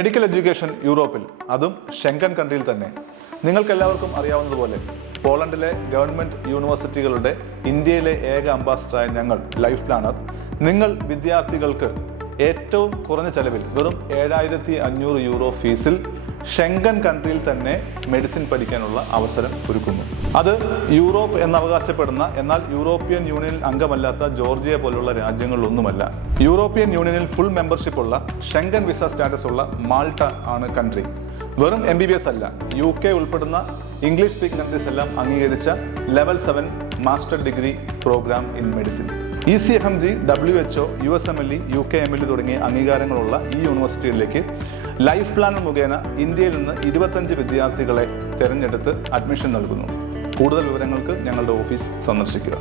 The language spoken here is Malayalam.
മെഡിക്കൽ എഡ്യൂക്കേഷൻ യൂറോപ്പിൽ, അതും ഷെങ്കൻ കൺട്രിയിൽ തന്നെ. നിങ്ങൾക്കെല്ലാവർക്കും അറിയാവുന്നതുപോലെ പോളണ്ടിലെ ഗവൺമെൻറ് യൂണിവേഴ്സിറ്റികളുടെ ഇന്ത്യയിലെ ഏക അംബാസിഡറായ ഞങ്ങൾ ലൈഫ് പ്ലാനർ നിങ്ങൾ വിദ്യാർത്ഥികൾക്ക് ഏറ്റവും കുറഞ്ഞ ചെലവിൽ വെറും 7,500 യൂറോ ഫീസിൽ ഷെങ്കൻ കൺട്രിയിൽ തന്നെ മെഡിസിൻ പഠിക്കാനുള്ള അവസരം ഒരുക്കുന്നു. അത് യൂറോപ്പ് എന്നവകാശപ്പെടുന്ന എന്നാൽ യൂറോപ്യൻ യൂണിയനിൽ അംഗമല്ലാത്ത ജോർജിയ പോലുള്ള രാജ്യങ്ങളിലൊന്നുമല്ല. യൂറോപ്യൻ യൂണിയനിൽ ഫുൾ മെമ്പർഷിപ്പ് ഉള്ള ഷെങ്കൻ വിസ സ്റ്റാറ്റസ് ഉള്ള മാൾട്ട ആണ് കൺട്രി. വെറും MBBS അല്ല, UK ഉൾപ്പെടുന്ന ഇംഗ്ലീഷ് സ്പീക്കിംഗ് കൺട്രീസ് എല്ലാം അംഗീകരിച്ച level 7 master degree program in medicine. ECFMG, WHO, USMLE, UKMLE തുടങ്ങിയ അംഗീകാരങ്ങളുള്ള ഈ യൂണിവേഴ്സിറ്റികളിലേക്ക് ലൈഫ് പ്ലാനർ മുഖേന ഇന്ത്യയിൽ നിന്ന് 25 വിദ്യാർത്ഥികളെ തിരഞ്ഞെടുത്ത് അഡ്മിഷൻ നൽകുന്നു. കൂടുതൽ വിവരങ്ങൾക്ക് ഞങ്ങളുടെ ഓഫീസ് സന്ദർശിക്കുക.